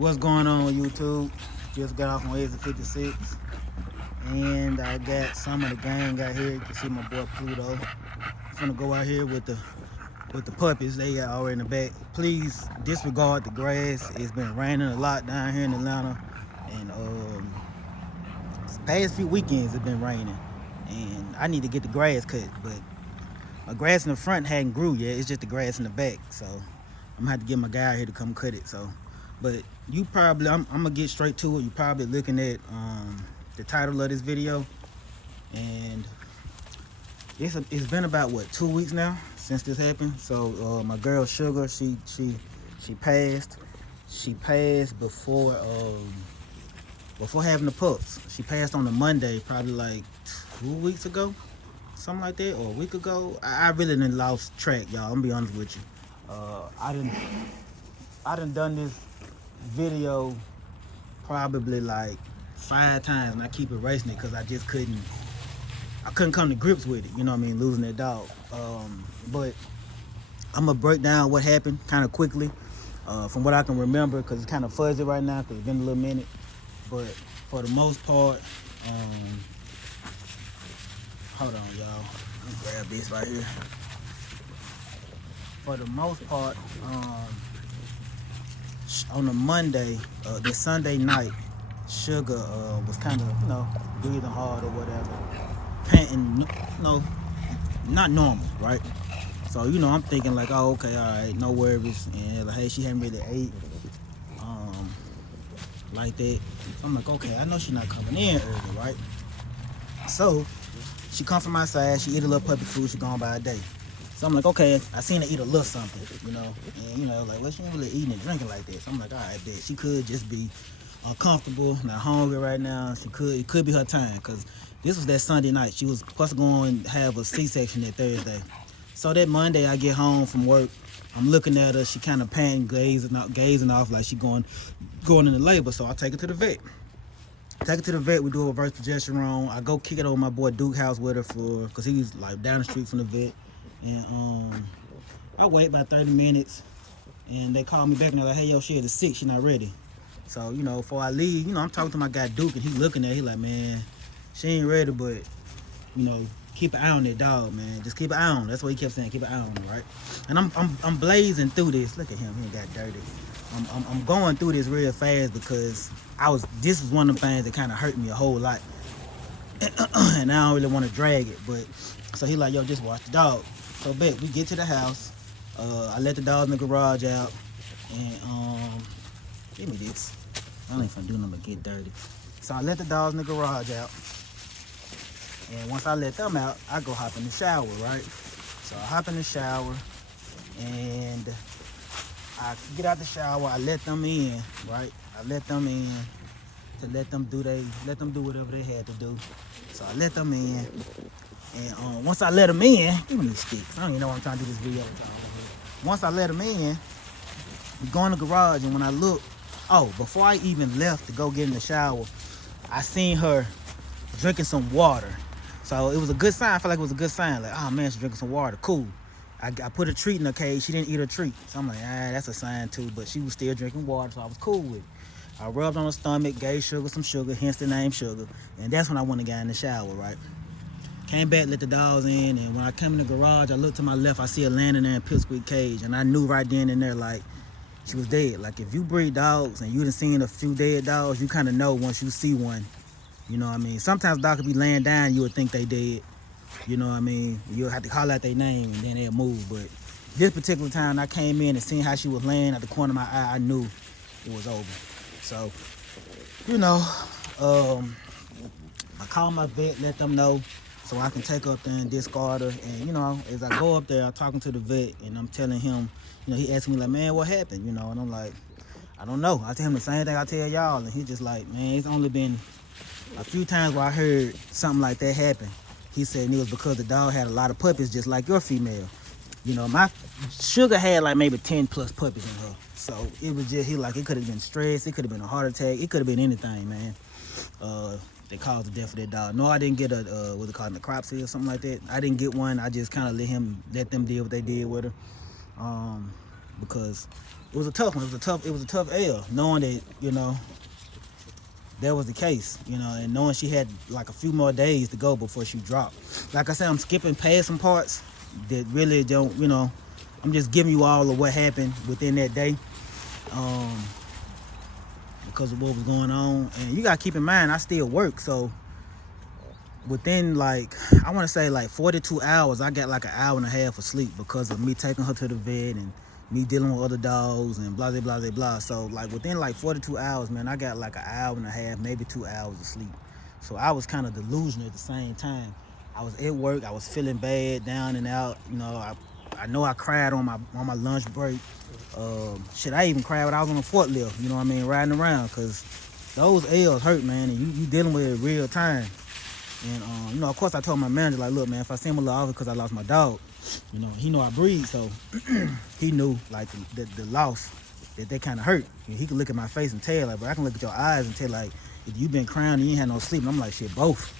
What's going on YouTube? Just got off on exit 56 and I got some of the gang out here. You can see my boy Pluto. I'm finna go out here with the puppies. They got already in the back. Please disregard the grass. It's been raining a lot down here in Atlanta, and past few weekends it's been raining, and I need to get the grass cut, but my grass in the front hadn't grew yet. It's just the grass in the back, so I'm gonna have to get my guy out here to come cut it. So, but you probably, I'm gonna get straight to it. You probably looking at the title of this video, and it's been about what 2 weeks now since this happened. So my girl Suga, she passed. She passed before having the pups. She passed on a Monday, probably like 2 weeks ago, something like that, or a week ago. I really done lost track, y'all. I'm gonna be honest with you. I done this video probably like 5 times, and I keep erasing it because I just couldn't come to grips with it. You know what I mean? Losing that dog. But I'm gonna break down what happened kind of quickly, from what I can remember, because it's kind of fuzzy right now because it's been a little minute. But for the most part, hold on, y'all. Let me grab this right here. For the most part, on a Monday, the Sunday night, Sugar was kind of, breathing hard or whatever, panting, not normal, right? So, I'm thinking like, oh, okay, all right, no worries. And like, hey, she hadn't really ate like that. So I'm like, okay, I know she's not coming in early, right? So she come from outside, she eat a little puppy food, she gone by a day. So I'm like, okay, I seen her eat a little something, and like, well, she ain't really eating and drinking like that. So I'm like, all right, bet she could just be uncomfortable, not hungry right now. It could be her time, because this was that Sunday night. She was supposed to go and have a C-section that Thursday. So that Monday, I get home from work. I'm looking at her. She kind of panting, gazing off like she going into labor. So I take her to the vet. We do a reverse progesterone. I go kick it over my boy Duke house with her because he's like down the street from the vet. And I wait about 30 minutes, and they call me back and they're like, hey, yo, she at the 6, she not ready. So, before I leave, I'm talking to my guy Duke, and he looking at it, he like, man, she ain't ready, but, keep an eye on that dog, man. Just keep an eye on. That's what he kept saying, keep an eye on, right? And I'm blazing through this. Look at him, he got dirty. I'm going through this real fast because this is one of the things that kind of hurt me a whole lot. And I don't really want to drag it, but so he like, yo, just watch the dog. So bet we get to the house. I let the dogs in the garage out, and give me this. I don't even do nothing but get dirty. So I let the dogs in the garage out, and once I let them out, I go hop in the shower, right? So I hop in the shower, and I get out the shower. I let them in, right? I let them in to let them do whatever they had to do. So I let them in, and once I let them in, give me these sticks. I don't even know what I'm trying to do this video. Once I let them in, we go in the garage, and when I look, before I even left to go get in the shower, I seen her drinking some water. So it was a good sign. I felt like it was a good sign. Like, oh man, she's drinking some water. Cool. I put a treat in her cage. She didn't eat her treat. So I'm like, that's a sign too. But she was still drinking water, so I was cool with it. I rubbed on her stomach, gave Sugar some sugar, hence the name Sugar. And that's when I went and got in the shower, right? Came back, let the dogs in, and when I come in the garage, I look to my left, I see her laying in there in pipsqueak cage, and I knew right then and there, like, she was dead. Like, if you breed dogs and you done seen a few dead dogs, you kind of know once you see one. You know what I mean? Sometimes dogs could be laying down, you would think they dead. You know what I mean? You'll have to call out their name, and then they'll move. But this particular time, I came in and seen how she was laying at the corner of my eye, I knew it was over. So, I called my vet, let them know, so I can take her up there and discard her. And, as I go up there, I'm talking to the vet, and I'm telling him, he asked me, like, man, what happened? And I'm like, I don't know. I tell him the same thing I tell y'all, and he just like, man, it's only been a few times where I heard something like that happen. He said it was because the dog had a lot of puppies, just like your female. My Sugar had like maybe 10 plus puppies in her. So it was just, it could have been stress, it could have been a heart attack, it could have been anything, man. That caused the death of that dog. No, I didn't get a, what's it called, necropsy or something like that. I didn't get one. I just kind of let them deal what they did with her. Because it was a tough one. It was a tough L, knowing that, you know, that was the case, you know, and knowing she had like a few more days to go before she dropped. Like I said, I'm skipping past some parts that really don't, you know, I'm just giving you all of what happened within that day, because of what was going on. And you gotta keep in mind, I still work, so within like, I want to say like 42 hours, I got like an hour and a half of sleep because of me taking her to the vet and me dealing with other dogs and blah, blah, blah, blah, blah. So like within like 42 hours, man, I got like an hour and a half, maybe 2 hours of sleep. So I was kind of delusional at the same time. I was at work, I was feeling bad, down and out. You know, I know I cried on my lunch break. Shit, I even cried when I was on a forklift, you know what I mean, riding around, because those L's hurt, man, and you dealing with it in real time. And, you know, of course I told my manager, like, look, man, if I see him a little often because I lost my dog, you know, he know I breed, so he knew, like, the loss, that they kind of hurt. And he could look at my face and tell, like, bro, I can look at your eyes and tell, like, if you been crying and you ain't had no sleep. And I'm like, shit, both.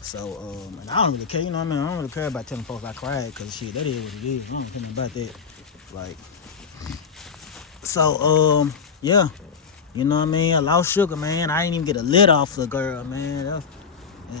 So, and I don't really care, you know what I mean? I don't really care about telling folks I cried, because, shit, that is what it is. I don't care nothing about that. Like, so, yeah. You know what I mean? I lost Suga, man. I didn't even get a lid off the girl, man.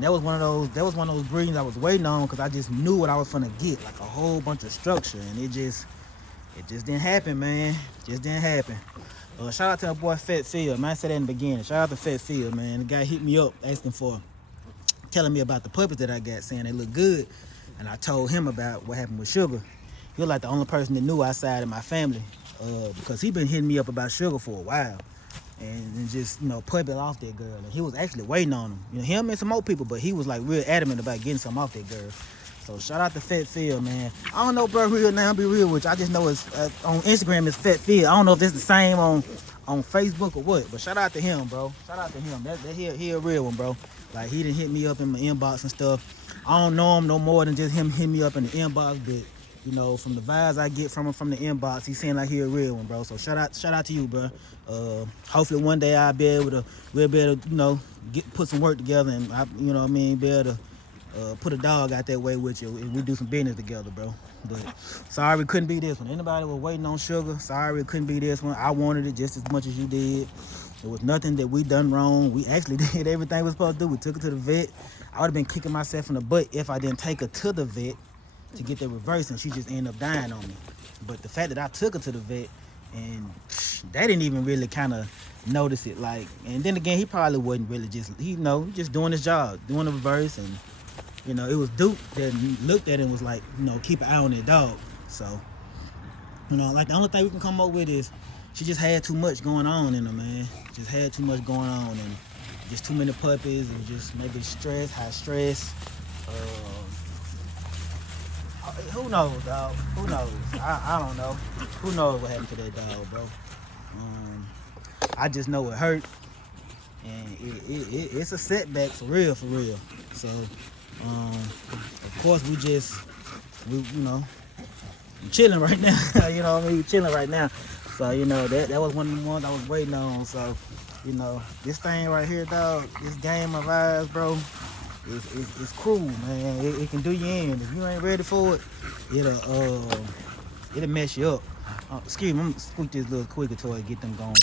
That was one of those breedings I was waiting on, because I just knew what I was gonna get, like a whole bunch of structure, and it just didn't happen, man. Just didn't happen. Shout out to that boy Fat Phil, man. I said that in the beginning. Shout out to Fat Phil, man. The guy hit me up telling me about the puppies that I got, saying they look good, and I told him about what happened with Suga. He was like the only person that knew outside of my family, because he been hitting me up about Suga for a while. And just, you know, puppet off that girl. And he was actually waiting on him. You know, him and some more people, but he was like real adamant about getting something off that girl. So shout out to Fat Phil, man. I don't know, bro, real now, be real with you. I just know it's on Instagram it's Fat Phil. I don't know if it's the same on Facebook or what, but shout out to him, bro. Shout out to him. He a real one, bro. Like, he done hit me up in my inbox and stuff. I don't know him no more than just him hitting me up in the inbox, but you know, from the vibes I get from him from the inbox, he seemed like he a real one, bro. So shout out to you, bro. Hopefully one day we'll be able to, you know, put some work together, and you know what I mean, be able to put a dog out that way with you, and we do some business together, bro. But sorry we couldn't be this one. Anybody was waiting on Suga, sorry it couldn't be this one. I wanted it just as much as you did. There was nothing that we done wrong. We actually did everything we was supposed to do. We took her to the vet. I would have been kicking myself in the butt if I didn't take her to the vet to get the reverse, and she just ended up dying on me. But the fact that I took her to the vet, and they didn't even really kind of notice it, like, and then again, he probably wasn't really just doing his job, doing the reverse. And you know, it was Duke that looked at it and was like, you know, keep an eye on that dog. So, you know, like, the only thing we can come up with is she just had too much going on in her, man. Just had too much going on, and just too many puppies, and just maybe high stress. Who knows, dog? Who knows? I don't know. Who knows what happened to that dog, bro? I just know it hurt, and it's a setback for real. So, of course, we you know, I'm chilling right now. You know what I mean? We chilling right now. So, you know, that was one of the ones I was waiting on. So, you know, this thing right here, dog, this game of ours, bro, it's cruel, man. It can do you in. If you ain't ready for it, it'll mess you up. Excuse me, I'm gonna squeak this little quicker toy and get them going.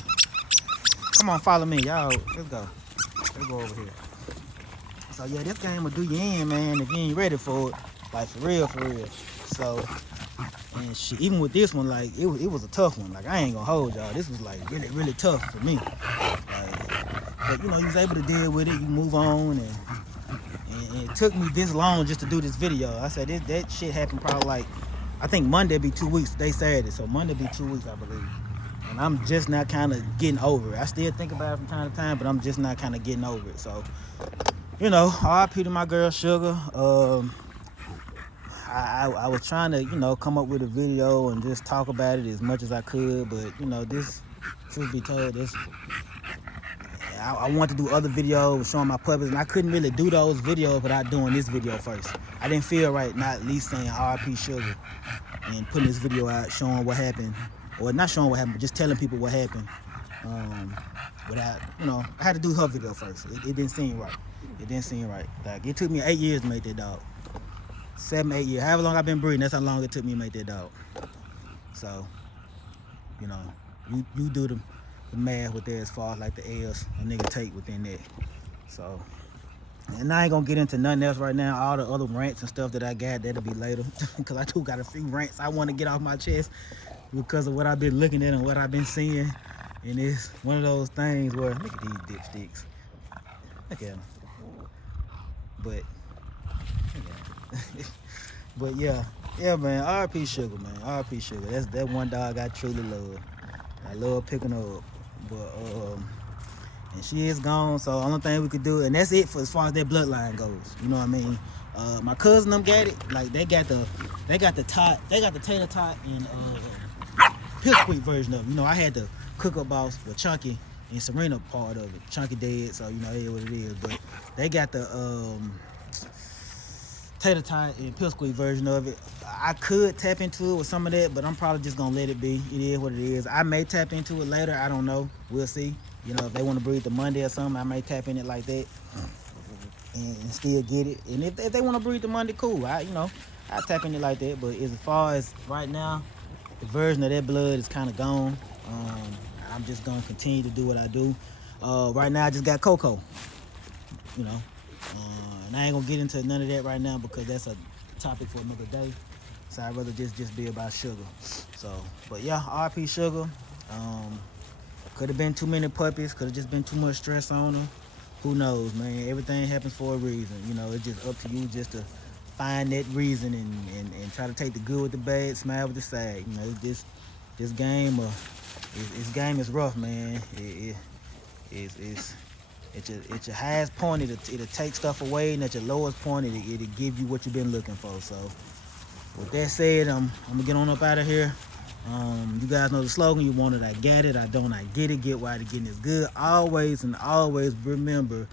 Come on, follow me, y'all. Let's go over here. So yeah, this game will do you in, man, if you ain't ready for it. Like, for real. So, and shit, even with this one, like, it was a tough one. Like, I ain't gonna hold y'all. This was like really tough for me. Like, but you know, you was able to deal with it. You move on, and it took me this long just to do this video. I said that shit happened probably like, I think Monday be 2 weeks. They said it, so Monday be 2 weeks, I believe. And I'm just not kind of getting over it. I still think about it from time to time, but I'm just not kind of getting over it. So, you know, RIP to my girl Suga. I was trying to, you know, come up with a video and just talk about it as much as I could, but you know, this, truth be told, I wanted to do other videos showing my puppies, and I couldn't really do those videos without doing this video first. I didn't feel right not at least saying RIP Suga and putting this video out showing what happened, or not showing what happened, but just telling people what happened. Without, you know, I had to do her video first. It didn't seem right. Like, it took me 8 years to make that dog. 7, 8 years. However long I've been breeding, that's how long it took me to make that dog. So, You know, you do the math with that as far as like the L's a nigga take within that. So, and I ain't gonna get into nothing else right now. All the other rants and stuff that I got, that'll be later. Because I too got a few rants I want to get off my chest because of what I've been looking at and what I've been seeing. And it's one of those things where, look at these dipsticks. Look at them. But, but yeah, man. R.I.P. Sugar, man. R.I.P. Sugar. That's that one dog I truly love. I love picking her up. But and she is gone. So the only thing we could do, and that's it for as far as that bloodline goes. You know what I mean? My cousin them got it. Like they got the tater tot and pipsqueak version of it. You know, I had the cook up boss with Chunky and Serena part of it. Chunky dead, so you know it is what it is. But they got the tater tot and pipsqueak version of it. I could tap into it with some of that, but I'm probably just gonna let it be. It is what it is. I may tap into it later. I don't know. We'll see. You know, if they want to breed the Monday or something, I may tap in it like that and still get it. And if they want to breed the Monday, cool. I tap in it like that. But as far as right now, the version of that blood is kind of gone. I'm just gonna continue to do what I do. Right now, I just got Coco. You know, and I ain't gonna get into none of that right now because that's a topic for another day. So I'd rather just be about Sugar. So, but yeah, RP Sugar. Could have been too many puppies. Could have just been too much stress on her. Who knows, man? Everything happens for a reason. You know, it's just up to you just to find that reason and try to take the good with the bad, smile with the sad. You know, this game, this game is rough, man. At your highest point, it'll take stuff away, and at your lowest point, it'll give you what you've been looking for. So, with that said, I'm gonna get on up out of here. You guys know the slogan. You want it, I got it. I don't, I get it. Get why the getting is good. Always and always remember,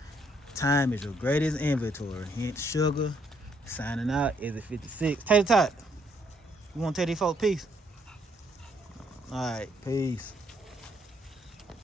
time is your greatest inventory. Hence, Sugar. Signing out is at 56. Tater tot. You want to tell these folks peace? All right, peace.